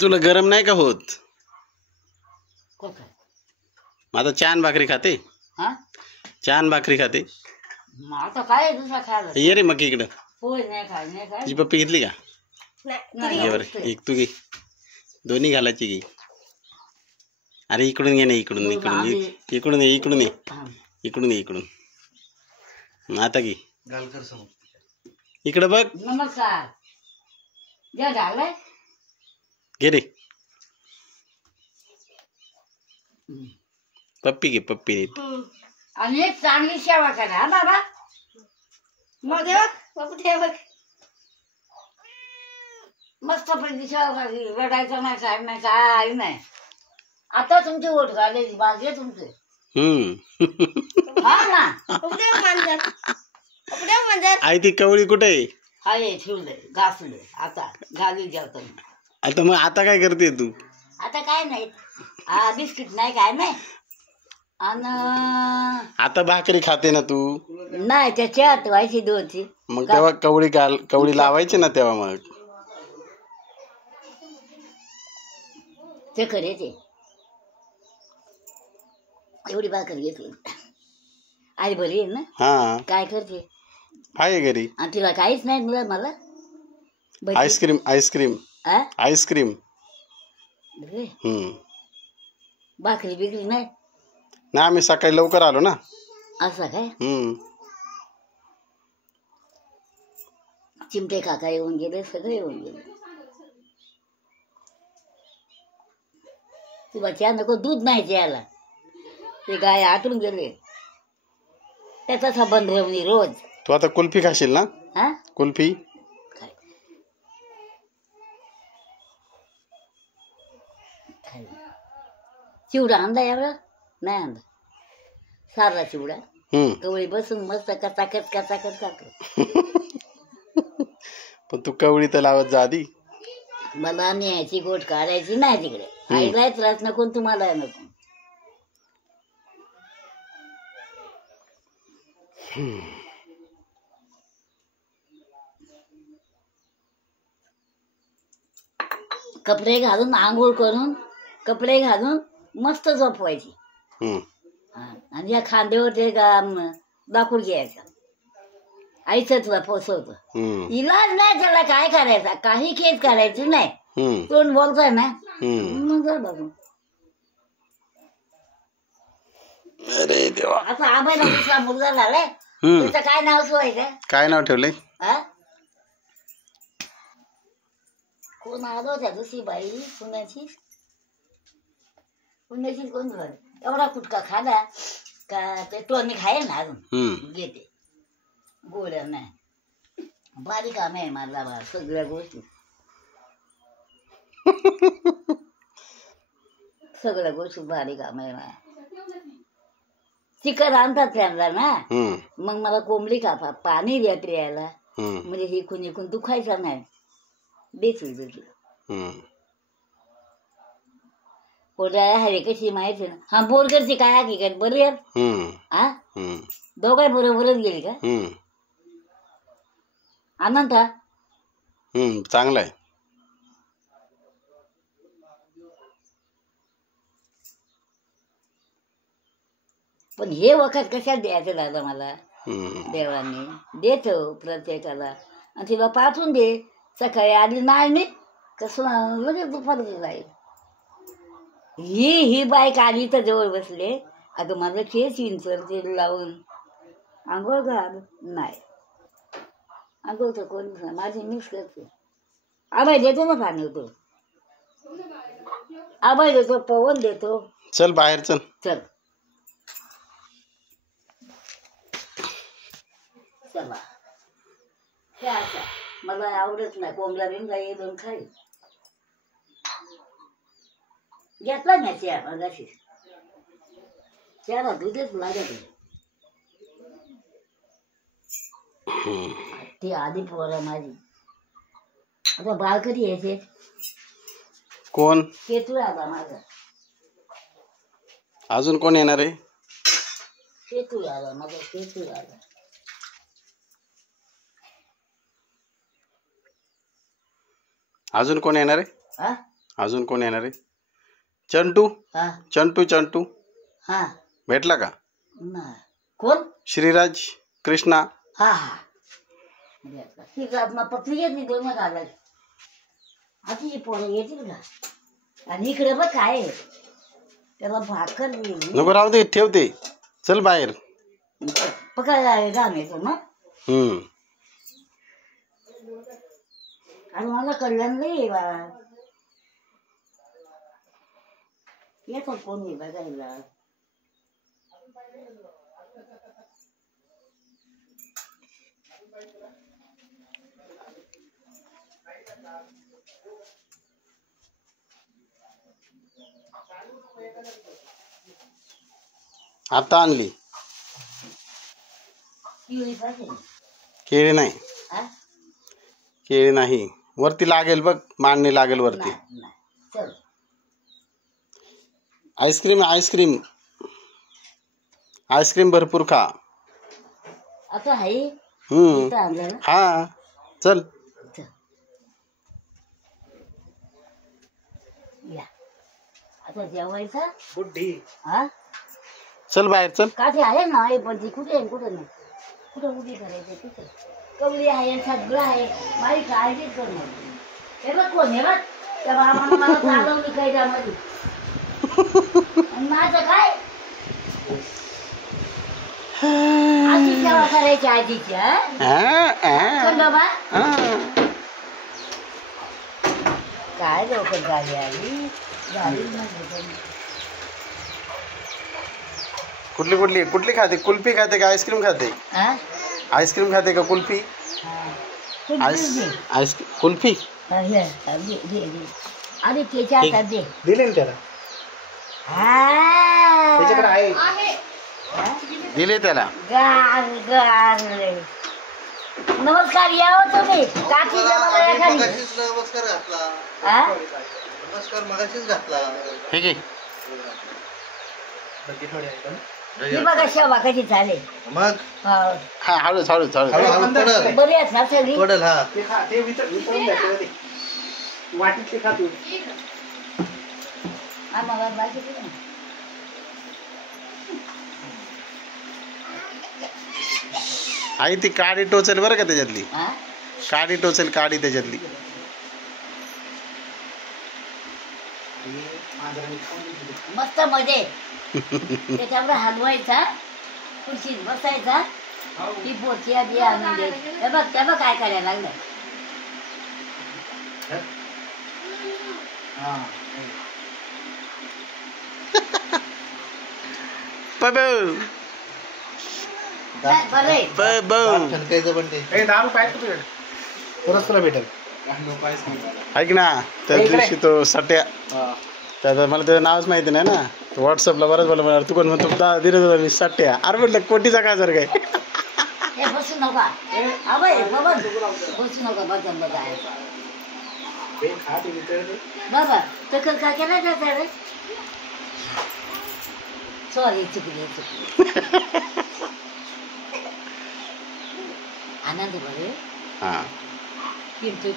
तुला गरम नाही का होत? काय आता छान भाकरी खाते. हा छान भाकरी खाते. मग आता काय दुसरा खायला ये रे मग इकडं. होय नाही काय तुझी पप्पी घेतली का? नाही घे बरं. एक तू घे. दोन्ही घालायची घे. अरे इकडून घे ना. इकडून इकडून इकडून ये. इकडून ये. इकडून ये. इकडून आता घे. इकडं बघ. नमस्कार जे झालंय घे रे. पप्पी घे. पप्पी आणि एक चांगली सेवा करा हा बाबा. मग बाबू ठेव मस्त पैकी सेवा करायची. रडायचं नाही साहेब नाही काय नाही. आता तुमची ओठ घालायची बाजू तुमचे. हा ना आई ती कवळी कुठे आहे? हाय ठेवलंय घासलंय. आता घाली जेवताना. आता मग आता काय करते तू? आता काय नाही. हा बिस्किट नाही काय नाही. आणि आता भाकरी खाते ना तू? नाही त्याच्यात व्हायची दोनची. मग तेव्हा कवळी लावायची ना तेव्हा. मग ते करायचे. एवढी भाकर घेतली. आई बरी आहे ना? हा काय करते? आहे घरी. आणि तिला काहीच नाही मिळत मला. Ice cream ice cream ice cream. भाकरी बिकरी नाही ना. आम्ही सकाळी लवकर आलो ना. असं काय? चिमटे काका येऊन गेले. सगळे येऊन गेले. तुला चहा नको? दूध नाही चहाला. ते गाय आटून गेले. त्याचा संबंध ठेवणी रोज. तू आता कुल्फी खाशील ना? हा कुल्फी. चिवडा आणला एवढा नाही आणला. सारला चिवडा. कवळी बसून मस्त कचाकच कचाकच खातो. पण तू कवळी तर लावत जा आधी. मला न्यायची गोट काढायची नाही तिकडे. आईला त्रास नको तुम्हाला नको. कपडे घालून आंघोळ करून कपडे घालून मस्त झोपवायची. आणि या खांद्यावर ते दाखवून घ्यायचा. आईच तुला पोचवतो. इलाज नाही त्याला. काय करायचा? काही खेळ करायची नाही. तोंड बोलतोय ना मग बघू. अरे देवा. आता आबाईला दुसरा मुलगा झालाय. त्याचं काय नाव ठेवायचं? काय नाव ठेवलंय? कोण आलो त्या दुसरी बाई पुण्याची कोण झाली? एवढा कुटका खाला का ते टोनिक आहे ना अजून घेते. गोळ्या नाही. बारीक काम आहे माझा बा सगळ्या गोष्टी. सगळ्या गोष्टी बारीक काम आहे माझ्या. चिकन आणतात त्यांना ना. मग मला कोंबडी कापा पाणी द्या प्रियाला. म्हणजे हिकून दुखायचं नाही. बेचून भेटलं. पोटाला हवे कशी माहिती ना. हा बोरकरची काय हकीकत बरी आहे. दोघाय बरोबरच गेली का? आनंद चांगला आहे. पण हे वखत कशात द्यायचं दादा मला? देवाने देतो प्रत्येकाला. आणि तिला पाठवून दे. सकाळी आधी नाही मी कसं लगेच दुपारी जाईल. ही बाईक आली तर जवळ बसले. अगं माझं केस इंचर तेल लावून आंघोळ घाल. नाही आंघोळ तर कोणीच नाही. माझी मिक्स करते. आबाई देतो ना पाणी होतो. आबाई देतो. पवन देतो. चल बाहेर चल. चल चला. मला आवडत नाही. कोंबडा बिंबला ये दोन खाई घेतला नाही चहा मगाशी. चहाला दूधच लागत. ती आधी पोरा माझी. आता बाळ कधी यायचे? कोण? केतू आला माझा. अजून कोण येणार आहे? केतू आला माझा. केतू आला. अजून कोण येणार आहे? अजून कोण येणार आहे? चंटू. हा चंटू चंटू हा भेटला का? नाही. कोण? श्रीराज कृष्णा. हा हा ठीक आहे. मग पत्नी येत नाही दोन घालाय आधी पोरं येतील का? आणि इकडे बघ काय आहे. त्याला भाकर दिली. नको राहू दे, ठेवते. चल बाहेर. पकायला घाम येतो ना. हम्म. आणि मला कल्याण नाही बा. येतो कोणी बघायला. आता आणली. केळी पाहिजे. केळी नाही, हा? केळी नाही. वरती लागेल बघ, मांडणी लागेल वरती. नाही, नाही. चल आईस्क्रीम आईस्क्रीम आईस्क्रीम भरपूर खा. आता आहे हम्म. इथं आणलं ना. हा चल. चल. या आता जेवायचं. बुड्ढी हा चल बाहेर चल. काठी आहे ना आहे पण ती कुठे आहे कुठे नाही. कुठं उभी करायचं तिथे कवळी आहे सगळं आहे. माझी काळजीच करणार. हे बघ कोण हे बघ त्या बाबानं मला चालवली काय त्यामध्ये. आणि माझं काय आजी सेवा करायची आजीची. कोण बाबा काय लोक झाली आली झाली कुठली कुठली कुठली खाते? कुल्फी खाते का आईस्क्रीम खाते? आईस्क्रीम खाते का कुल्फी? कुल्फी अरे त्याच्या हातात दे. दिली ना त्याला. त्याच्याकडे आहे. दिले त्याला. गार गार नमस्कार यावं तुम्ही. काठी जमा एखादी. नमस्कार घातला. हा नमस्कार मगाशीच घातला. ठीक आहे. ही बघा शेवा कशी चालेल. मग हा हळूच हळूच हळूच. हळूहळू पडल बरी आहेत ना सगळी. पडल. हा वाटीत ते खातो. आम्हाला बाकी किती नाही. आई ती काडी टोचेल बरं का त्याच्यातली. हा? काडी टोचेल, काडी त्याच्यातली. मस्त मजे. त्याच्यावर हलवायचा खुर्चीत बसायचा. ही पोरची आधी आणून द्यायची. हे बघ त्या बघ काय करायला लागलं. बबू बरे बबू. ठणकायचं पण ते. ए, दारू पाहिजे तुझ्याकडे तरच तुला भेटेल. ऐक ना, त्या दिवशी तो सट्या, त्याचं मला त्याचं नावच माहिती नाही ना. व्हॉट्सअपला बरंच मला तू कोण म्हणतो दिलं मी सट्या. अरे म्हटलं कोटीचा काय जर काय. हे बसू नका. अबे बाबा बसू नका. बघा बघा बाबा तक्कर काय केला जाता रे. सॉरी चुकली चुकली. आनंद बरे. हा किंतु